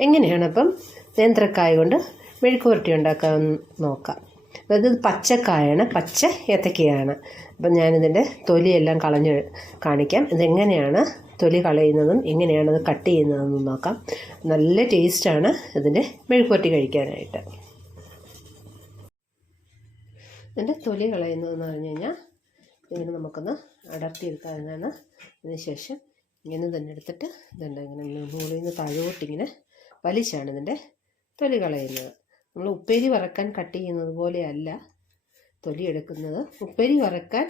എങ്ങനെയാണ് അപ്പം നേന്ത്രക്കായ കൊണ്ട് മെഴുക്കുപുരട്ടി ഉണ്ടാക്കാൻ നോക്കാം. അതായത് ഇത് പച്ചക്കായാണ് പച്ച ഏത്തക്കയാണ്. അപ്പം ഞാനിതിന്റെ തൊലിയെല്ലാം കളഞ്ഞ് കാണിക്കാം. ഇതെങ്ങനെയാണ് തൊലി കളയുന്നതും എങ്ങനെയാണ് അത് കട്ട് ചെയ്യുന്നതെന്നും നോക്കാം. നല്ല ടേസ്റ്റാണ് ഇതിന്റെ മെഴുക്കുപുരട്ടി കഴിക്കാനായിട്ട്. ഇതിന്റെ തൊലി കളയുന്നതെന്ന് പറഞ്ഞു കഴിഞ്ഞാൽ ഇങ്ങനെ നമുക്കൊന്ന് അടർത്തിയെടുക്കാവുന്നതാണ് അതിന് ശേഷം. ഇങ്ങനെ തന്നെ എടുത്തിട്ട് ഇതുണ്ട് ഇങ്ങനെ മുകളിൽ നിന്ന് താഴോട്ടിങ്ങനെ വലിച്ചാണ് ഇതിന്റെ തൊലി കളയുന്നത്. നമ്മൾ ഉപ്പേരി വറക്കാൻ കട്ട് ചെയ്യുന്നത് പോലെയല്ല തൊലി എടുക്കുന്നത്. ഉപ്പേരി വറക്കാൻ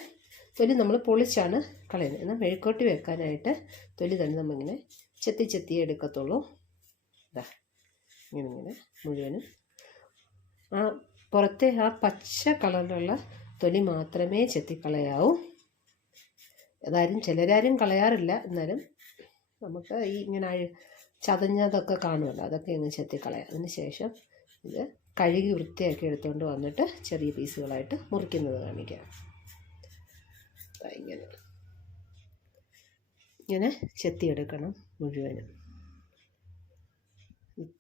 തൊലി നമ്മൾ പൊളിച്ചാണ് കളയുന്നത്. എന്നാൽ മെഴുക്കോട്ടി വെക്കാനായിട്ട് തൊലി തന്നെ നമ്മളിങ്ങനെ ചെത്തി ചെത്തി എടുക്കത്തുള്ളൂ. ഇതാ ഇങ്ങനെ ഇങ്ങനെ മുഴുവനും. ആ പുറത്തെ ആ പച്ച കളറിലുള്ള തൊലി മാത്രമേ ചെത്തിക്കളയാവൂ അതാരും ചിലരാരും കളയാറില്ല. എന്നാലും നമുക്ക് ഈ ഇങ്ങനെ ചതഞ്ഞതൊക്കെ കാണുമല്ലോ അതൊക്കെ അങ്ങ് ചെത്തിക്കളയാം. അതിന് ശേഷം ഇത് കഴുകി വൃത്തിയാക്കി എടുത്തുകൊണ്ട് വന്നിട്ട് ചെറിയ പീസുകളായിട്ട് മുറിക്കുന്നത് കാണിക്കാം. ഇങ്ങനെ. ഇങ്ങനെ ചെത്തിയെടുക്കണം മുഴുവനും.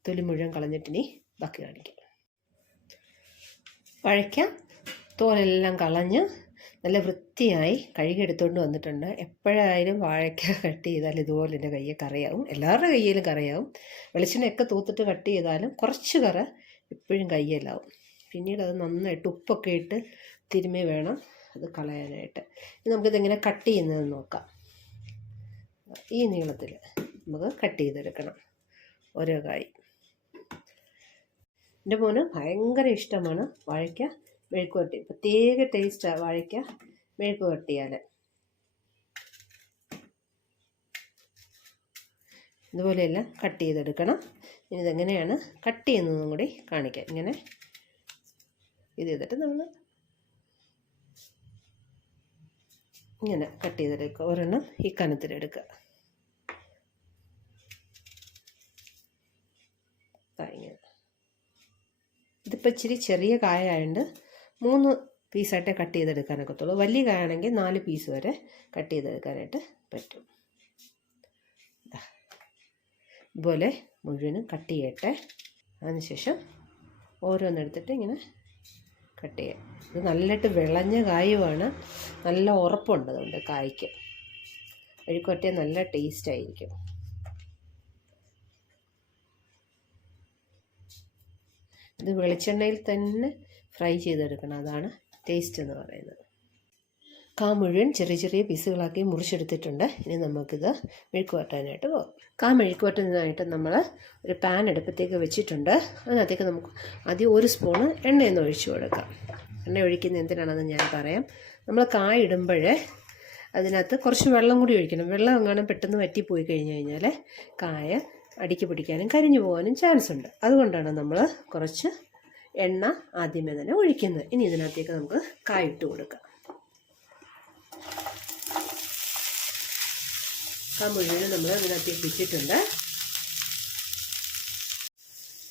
തൊലി മുഴുവൻ കളഞ്ഞിട്ടിനി ബാക്കി കാണിക്കാം. വഴയ്ക്കാം. തോലെല്ലാം കളഞ്ഞ് നല്ല വൃത്തിയായി കഴുകിയെടുത്തുകൊണ്ട് വന്നിട്ടുണ്ട്. എപ്പോഴായാലും വാഴയ്ക്ക കട്ട് ചെയ്താൽ ഇതുപോലെ എന്റെ കയ്യെ കറിയാവും. എല്ലാവരുടെ കയ്യിലും കറിയാവും. വെളിച്ചെണ്ണയൊക്കെ തൂത്തിട്ട് കട്ട് ചെയ്താലും കുറച്ച് കറ എപ്പോഴും കയ്യിലാവും പിന്നീട് അത് നന്നായിട്ട് ഉപ്പൊക്കെ ഇട്ട് തിരുമ്മി വേണം അത് കളയാനായിട്ട്. ഇനി നമുക്കിതെങ്ങനെ കട്ട് ചെയ്യുന്നതെന്ന് നോക്കാം. ഈ നീളത്തിൽ നമുക്ക് കട്ട് ചെയ്തെടുക്കണം. ഓരോ കായ്. എന്റെ മോന് ഭയങ്കര ഇഷ്ടമാണ് വാഴയ്ക്ക മെഴുക്ക് പുരട്ടി പ്രത്യേക ടേസ്റ്റാണ് വാഴയ്ക്ക മെഴുക്ക് പുരട്ടിയാൽ ഇതുപോലെയെല്ലാം കട്ട് ചെയ്തെടുക്കണം. ഇനി ഇതെങ്ങനെയാണ് കട്ട് ചെയ്യുന്നതും കൂടി കാണിക്കാം. ഇങ്ങനെ ഇത് ചെയ്തിട്ട് നമ്മൾ ഇങ്ങനെ കട്ട് ചെയ്തെടുക്കുക. ഒരെണ്ണം ഈ കനത്തിലെടുക്കുക. ഇതിപ്പോൾ ഇച്ചിരി ചെറിയ കായതുകൊണ്ട് മൂന്ന് പീസായിട്ടേ കട്ട് ചെയ്തെടുക്കാനൊക്കത്തുള്ളൂ. വലിയ കായാണെങ്കിൽ നാല് പീസ് വരെ കട്ട് ചെയ്തെടുക്കാനായിട്ട് പറ്റും. ഇതുപോലെ മുഴുവനും കട്ട് ചെയ്യട്ടെ. അതിനുശേഷം ഓരോന്നെടുത്തിട്ട് ഇങ്ങനെ കട്ട് ചെയ്യാം. ഇത് നല്ലതായിട്ട് വിളഞ്ഞ കായുമാണ് നല്ല ഉറപ്പുണ്ട് അതുകൊണ്ട് കായ്ക്ക്. അഴുക്കൊട്ടിയ നല്ല ടേസ്റ്റ് ആയിരിക്കും. ഇത് വെളിച്ചെണ്ണയിൽ തന്നെ ഫ്രൈ ചെയ്തെടുക്കണം. അതാണ് ടേസ്റ്റ് എന്ന് പറയുന്നത്. കാ മുഴുവൻ ചെറിയ ചെറിയ പീസുകളാക്കി മുറിച്ചെടുത്തിട്ടുണ്ട്. ഇനി നമുക്കിത് മെഴുക്ക് വരട്ടാനായിട്ട് പോകാം കാ മെഴുക്ക് വരട്ടുന്നതിനായിട്ട് നമ്മൾ ഒരു പാൻ അടുപ്പത്തേക്ക് വെച്ചിട്ടുണ്ട്. അതിനകത്തേക്ക് നമുക്ക് ആദ്യം ഒരു സ്പൂണ് എണ്ണയൊന്ന് ഒഴിച്ചു കൊടുക്കാം. എണ്ണ ഒഴിക്കുന്ന എന്തിനാണെന്ന് ഞാൻ പറയാം. നമ്മൾ കായ ഇടുമ്പോഴേ അതിനകത്ത് കുറച്ച് വെള്ളം കൂടി ഒഴിക്കണം. വെള്ളം എങ്ങാനും പെട്ടെന്ന് വറ്റിപ്പോയി കഴിഞ്ഞ് കഴിഞ്ഞാൽ കായ അടിക്ക് പിടിക്കാനും കരിഞ്ഞു പോകാനും ചാൻസ് ഉണ്ട്. അതുകൊണ്ടാണ് നമ്മൾ കുറച്ച് എണ്ണ ആദ്യമേ തന്നെ ഒഴിക്കുന്നത്. ഇനി ഇതിനകത്തേക്ക് നമുക്ക് കായിട്ട് കൊടുക്കാം. കാ മുഴുവനും നമ്മൾ ഇതിനകത്തേക്ക് ഇട്ടിട്ടുണ്ട്.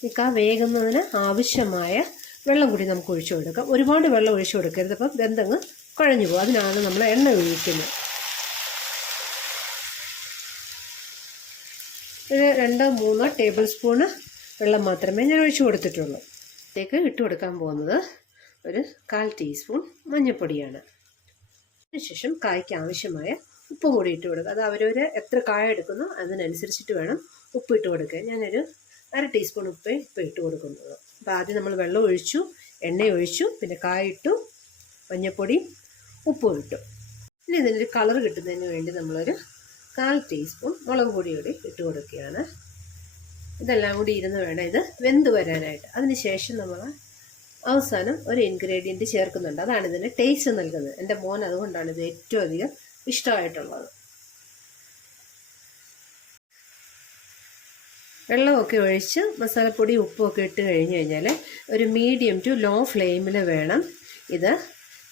ഈ കാ വേകുന്നതിന് ആവശ്യമായ വെള്ളം കൂടി നമുക്ക് ഒഴിച്ചു കൊടുക്കാം. ഒരുപാട് വെള്ളം ഒഴിച്ചു കൊടുക്കരുത്. അപ്പം ബന്ധങ്ങൾ കുഴഞ്ഞു പോകും. അതിനാണ് നമ്മൾ എണ്ണ ഒഴിക്കുന്നത്. ഒരു രണ്ടോ മൂന്നോ ടേബിൾ സ്പൂണ് വെള്ളം മാത്രമേ ഞാൻ ഒഴിച്ചു കൊടുത്തിട്ടുള്ളൂ. ഇതിലേക്ക് ഇട്ട് കൊടുക്കാൻ പോകുന്നത് ഒരു കാൽ ടീസ്പൂൺ മഞ്ഞൾപ്പൊടിയാണ് അതിനുശേഷം കായ്ക്ക് ആവശ്യമായ ഉപ്പും കൂടി ഇട്ട് കൊടുക്കുക. അത് അവരവർ എത്ര കായ എടുക്കുന്നു അതിനനുസരിച്ചിട്ട് വേണം ഉപ്പ് ഇട്ട് കൊടുക്കുക ഞാനൊരു അര ടീസ്പൂൺ ഉപ്പ് ഇപ്പം ഇട്ട് കൊടുക്കുന്നത്. അപ്പോൾ ആദ്യം നമ്മൾ വെള്ളം ഒഴിച്ചു എണ്ണ ഒഴിച്ചു പിന്നെ കായ ഇട്ടു മഞ്ഞൾപ്പൊടി ഉപ്പും ഇട്ടു. ഇനി ഇതിനൊരു കളർ കിട്ടുന്നതിന് വേണ്ടി നമ്മളൊരു കാൽ ടീസ്പൂൺ മുളക് പൊടി കൂടി ഇട്ട് കൊടുക്കുകയാണ്. ഇതെല്ലാം കൂടി ഇരുന്ന് വേണം ഇത് വെന്ത് വരാനായിട്ട്. അതിനുശേഷം നമ്മൾ അവസാനം ഒരു ഇൻഗ്രീഡിയന്റ് ചേർക്കുന്നുണ്ട്. അതാണ് ഇതിന് ടേസ്റ്റ് നൽകുന്നത്. എന്റെ മോൻ അതുകൊണ്ടാണ് ഇത് ഏറ്റവും അധികം ഇഷ്ടമായിട്ടുള്ളത്. വെള്ളമൊക്കെ ഒഴിച്ച് മസാലപ്പൊടി ഉപ്പുമൊക്കെ ഇട്ട് കഴിഞ്ഞ് കഴിഞ്ഞാൽ ഒരു മീഡിയം ടു ലോ ഫ്ലെയിമിൽ വേണം ഇത്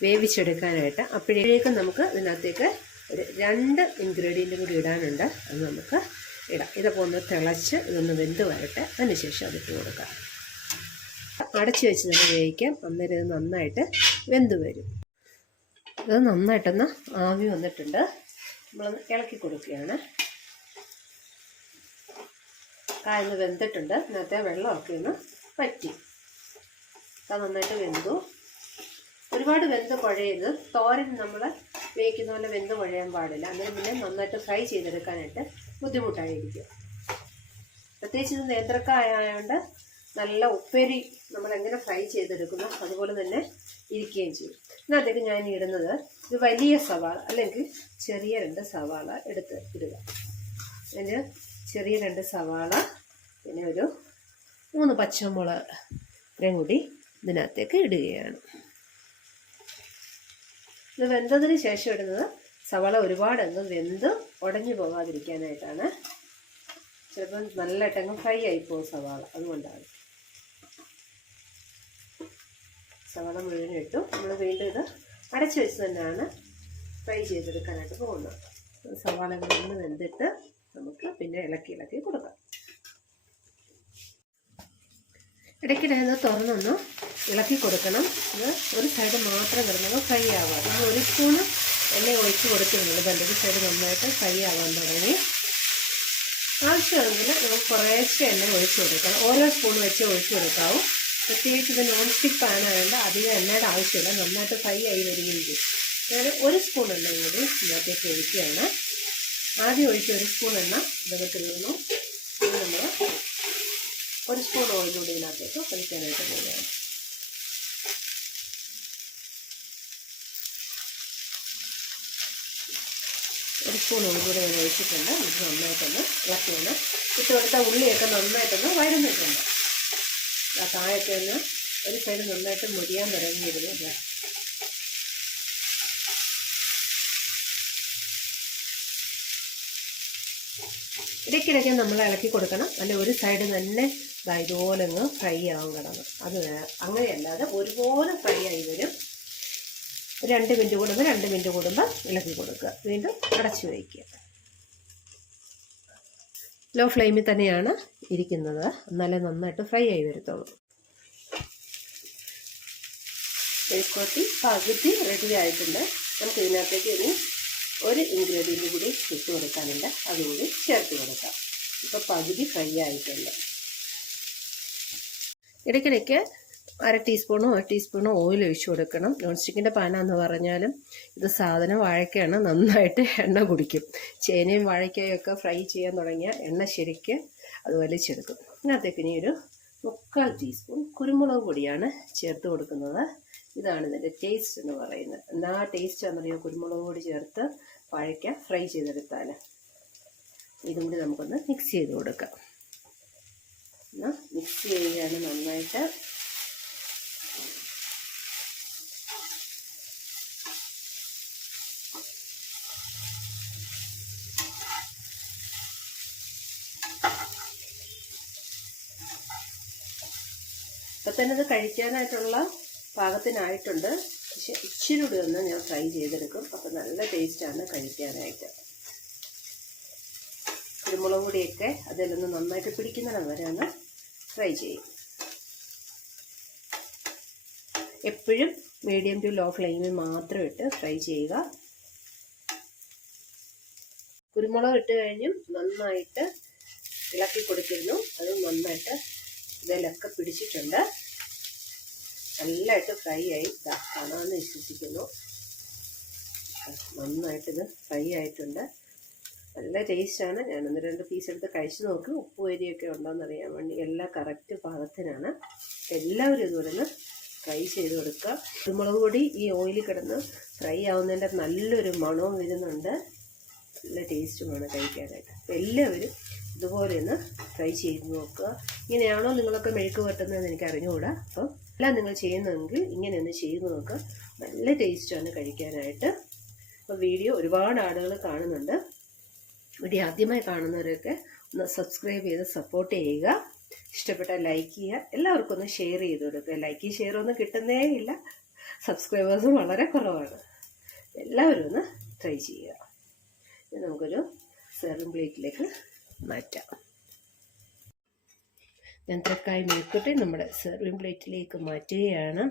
വേവിച്ചെടുക്കാനായിട്ട്. അപ്പോഴേക്കും നമുക്ക് ഇതിനകത്തേക്ക് ഒരു രണ്ട് ഇൻഗ്രീഡിയന്റും കൂടി ഇടാനുണ്ട്. അത് നമുക്ക് ഇടാം. ഇതൊക്കെ ഒന്ന് തിളച്ച് ഇതൊന്ന് വെന്ത് വരട്ടെ അതിനുശേഷം അതിട്ട് കൊടുക്കാം. അടച്ച് വെച്ച് തന്നെ വേവിക്കാം. അന്നേരം ഇത് നന്നായിട്ട് വെന്ത് വരും. ഇത് നന്നായിട്ടൊന്ന് ആവി വന്നിട്ടുണ്ട്. നമ്മളൊന്ന് ഇളക്കി കൊടുക്കുകയാണ്. കായന്ന് വെന്തിട്ടുണ്ട്. നേരത്തെ വെള്ളമൊക്കെ ഒന്ന് പറ്റി അത് നന്നായിട്ട് വെന്തു. ഒരുപാട് വെന്ത് കുഴയരുത് തോരൻ നമ്മൾ വേവിക്കുന്ന പോലെ വെന്ത് കുഴയാൻ പാടില്ല. അന്നേരം പിന്നെ നന്നായിട്ട് ഫ്രൈ ചെയ്തെടുക്കാനായിട്ട് ബുദ്ധിമുട്ടായിരിക്കും. പ്രത്യേകിച്ച് ഇത് നേന്ത്രക്കായ ആയതുകൊണ്ട് നല്ല ഉപ്പേരി നമ്മളെങ്ങനെ ഫ്രൈ ചെയ്തെടുക്കുന്നു അതുപോലെ തന്നെ ഇരിക്കുകയും ചെയ്യും. ഇതിനകത്തേക്ക് ഞാൻ ഇടുന്നത് ഒരു വലിയ സവാള അല്ലെങ്കിൽ ചെറിയ രണ്ട് സവാള എടുത്ത് ഇടുക. അതിന് ചെറിയ രണ്ട് സവാള പിന്നെ ഒരു മൂന്ന് പച്ചമുളക് കൂടി ഇതിനകത്തേക്ക് ഇടുകയാണ്. ഇത് വെന്തതിന് ശേഷം ഇടുന്നത് സവാള ഒരുപാടങ്ങ് വെന്ത് ഉടഞ്ഞു പോകാതിരിക്കാനായിട്ടാണ് ചിലപ്പം നല്ലതായിട്ടങ്ങ് ഫ്രൈ ആയിപ്പോകും സവാള. അതുകൊണ്ടാണ്. സവാള മുഴുവനും ഇട്ടു. നമ്മൾ വീണ്ടും ഇത് അടച്ചു വെച്ച് തന്നെയാണ് ഫ്രൈ ചെയ്തെടുക്കാനായിട്ട് പോകുന്നത്. സവാള ഒന്ന് വെന്തിട്ട് നമുക്ക് പിന്നെ ഇളക്കി ഇളക്കി കൊടുക്കാം. ഇടയ്ക്കിടെ തുറന്നൊന്ന് ഇളക്കി കൊടുക്കണം. ഇത് ഒരു സൈഡ് മാത്രം കിടന്നത് ഫ്രൈ ആവാം. നമ്മൾ ഒരു സ്പൂണ് എണ്ണ ഒഴിച്ച് കൊടുത്തിരുന്നത് രണ്ട് സൈഡ് നന്നായിട്ട് ഫ്രൈ ആവാൻ തുടങ്ങി. ആവശ്യമെങ്കിൽ നമുക്ക് കുറേശ്ശെ എണ്ണ ഒഴിച്ച് കൊടുക്കണം. ഓരോ സ്പൂൺ വെച്ച് ഒഴിച്ച് കൊടുക്കാവും. പ്രത്യേകിച്ച് ഇത് നോൺ സ്റ്റിക്ക് പാനായതുകൊണ്ട് അധികം എണ്ണയുടെ ആവശ്യമില്ല. നന്നായിട്ട് ഫ്രൈ ആയി വരികയും ഞാൻ ഒരു സ്പൂൺ എണ്ണ കൂടി ഇതിനകത്തേക്ക് ഒഴിക്കുകയാണ്. ആദ്യം ഒഴിച്ച് ഒരു സ്പൂൺ എണ്ണ ഇതൊക്കെ തീർന്നു നമ്മൾ ഒരു സ്പൂൺ ഓയിൽ കൂടി ഇതിനകത്തേക്ക് ഒഴിക്കാനായിട്ട് പോവുകയാണ്. ഒരു സ്പൂൺ ഓയിൽ കൂടി ഞാൻ ഒഴിച്ചിട്ടുണ്ട്. ഇത് നന്നായിട്ടൊന്ന് ഇളക്കിയാണ് ഇട്ട് കൊടുത്ത ഉള്ളിയൊക്കെ നന്നായിട്ടൊന്ന് വഴന്നിട്ടുണ്ട്. ആ താഴൊക്കെ ഒന്ന് ഒരു സൈഡ് നന്നായിട്ട് മുരിയാൻ തുടങ്ങിയിരുന്നു. ഇടയ്ക്കിടയ്ക്ക് നമ്മൾ ഇളക്കി കൊടുക്കണം. അല്ല ഒരു സൈഡ് തന്നെ ഇതുപോലെ ഫ്രൈ ആവും കിടന്ന്. അത് അങ്ങനെയല്ലാതെ ഒരുപോലെ ഫ്രൈ ആയി വരും. രണ്ട് മിനിറ്റ് കൂടുമ്പോൾ രണ്ട് മിനിറ്റ് കൂടുമ്പോൾ ഇളക്കി കൊടുക്കുക. വീണ്ടും അടച്ചു വയ്ക്കുക. ലോ ഫ്ലെയിമിൽ തന്നെയാണ് ഇരിക്കുന്നത്. എന്നാലേ നന്നായിട്ട് ഫ്രൈ ആയി വരത്തുള്ളൂ. മെഴുക്കുവരട്ടി പകുതി റെഡി ആയിട്ടുണ്ട്. നമുക്ക് ഇതിനകത്തേക്ക് ഇനി ഒരു ഇൻഗ്രീഡിയന്റ് കൂടി ഇട്ട് കൊടുക്കാനുണ്ട്. അതുകൂടി ചേർത്ത് കൊടുക്കാം. ഇപ്പോൾ പകുതി ഫ്രൈ ആയിട്ടുണ്ട്. ഇടയ്ക്കിടയ്ക്ക് അര ടീസ്പൂണോ ഒരു ടീസ്പൂണോ ഓയിൽ ഒഴിച്ചു കൊടുക്കണം. നോൺ സ്റ്റിക്കിന്റെ പാനാന്ന് പറഞ്ഞാലും ഇത് സാധനം വാഴയ്ക്കാണ് നന്നായിട്ട് എണ്ണ കുടിക്കും. ചേനയും വാഴയ്ക്കയും ഒക്കെ ഫ്രൈ ചെയ്യാൻ തുടങ്ങിയാൽ എണ്ണ ശരിക്ക് അത് വലിച്ചെടുക്കും ഇതിനകത്തേക്ക് ഇനി ഒരു മുക്കാൽ ടീസ്പൂൺ കുരുമുളക് പൊടിയാണ് ചേർത്ത് കൊടുക്കുന്നത്. ഇതാണ് ഇതിന്റെ ടേസ്റ്റ് എന്ന് പറയുന്നത്. എന്നാ ടേസ്റ്റ് ആണെന്നറിയോ? കുരുമുളക് പൊടി ചേർത്ത് വാഴയ്ക്ക ഫ്രൈ ചെയ്തെടുത്താൽ. ഇതും കൂടി നമുക്കൊന്ന് മിക്സ് ചെയ്ത് കൊടുക്കാം. എന്നാൽ മിക്സ് ചെയ്യുകയാണ് നന്നായിട്ട്. ഇപ്പം തന്നെ ഇത് കഴിക്കാനായിട്ടുള്ള പാകത്തിനായിട്ടുണ്ട്. പക്ഷെ ഇച്ചിരി കൂടി ഒന്ന് ഞാൻ ഫ്രൈ ചെയ്തെടുക്കും. അപ്പം നല്ല ടേസ്റ്റാണ് കഴിക്കാനായിട്ട്. കുരുമുളക് പൊടിയൊക്കെ അതിലൊന്ന് നന്നായിട്ട് പിടിക്കുന്നിടം വരെ ഒന്ന് ഫ്രൈ ചെയ്യും. എപ്പോഴും മീഡിയം ടു ലോ ഫ്ലെയിമിൽ മാത്രം ഇട്ട് ഫ്രൈ ചെയ്യുക. കുരുമുളക് ഇട്ട് കഴിഞ്ഞും നന്നായിട്ട് ഇളക്കി കൊടുത്തിരുന്നു. അത് നന്നായിട്ട് ഇതിലൊക്കെ പിടിച്ചിട്ടുണ്ട്. നല്ലതായിട്ട് ഫ്രൈ ആയി. കാണാമെന്ന് വിശ്വസിക്കുന്നു. നന്നായിട്ടിത് ഫ്രൈ ആയിട്ടുണ്ട്. നല്ല ടേസ്റ്റാണ്. ഞാൻ ഒന്ന് രണ്ട് പീസ് എടുത്ത് കഴിച്ചു നോക്കി. ഉപ്പ് വരിയൊക്കെ ഉണ്ടോയെന്ന് അറിയാൻ വേണ്ടി എല്ലാം കറക്റ്റ് പാകത്തിനാണ്. എല്ലാവരും ഇതുപോലെ ഫ്രൈ ചെയ്ത് കൊടുക്കുക. കുരുമുളക് പൊടി ഈ ഓയിലിൽ കിടന്ന് ഫ്രൈ ആവുന്നതിന്റെ നല്ലൊരു മണവും വരുന്നുണ്ട്. നല്ല ടേസ്റ്റുമാണ് കഴിക്കാനായിട്ട്. എല്ലാവരും ഇതുപോലെ ഒന്ന് ഫ്രൈ ചെയ്ത് നോക്കുക. ഇങ്ങനെയാണോ നിങ്ങളൊക്കെ മെഴുക്ക് വെട്ടുന്നതെന്ന് എനിക്ക് അറിഞ്ഞുകൂടാ. അപ്പം അല്ല നിങ്ങൾ ചെയ്യുന്നതെങ്കിൽ ഇങ്ങനെ ഒന്ന് ചെയ്ത് നോക്കുക. നല്ല ടേസ്റ്റാണ് കഴിക്കാനായിട്ട്. അപ്പോൾ വീഡിയോ ഒരുപാട് ആളുകൾ കാണുന്നുണ്ട്. വീഡിയോ ആദ്യമായി കാണുന്നവരൊക്കെ ഒന്ന് സബ്സ്ക്രൈബ് ചെയ്ത് സപ്പോർട്ട് ചെയ്യുക. ഇഷ്ടപ്പെട്ട ലൈക്ക് ചെയ്യുക. എല്ലാവർക്കും ഒന്ന് ഷെയർ ചെയ്ത് കൊടുക്കുക. ലൈക്ക് ഷെയർ ഒന്നും കിട്ടുന്നേ ഇല്ല. സബ്സ്ക്രൈബേഴ്സും വളരെ കുറവാണ്. എല്ലാവരും ഒന്ന് ട്രൈ ചെയ്യുക. നമുക്കൊരു സെർവിംഗ് പ്ലേറ്റിലേക്ക് മാറ്റാം. യന്ത്രക്കായ് മെഴുക്കട്ടെ നമ്മുടെ സെർവിങ് പ്ലേറ്റിലേക്ക് മാറ്റുകയാണ്.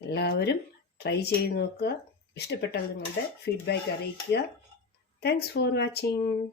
എല്ലാവരും ട്രൈ ചെയ്ത് നോക്കുക. ഇഷ്ടപ്പെട്ടാൽ നിങ്ങളുടെ ഫീഡ്ബാക്ക് അറിയിക്കുക. Thanks for watching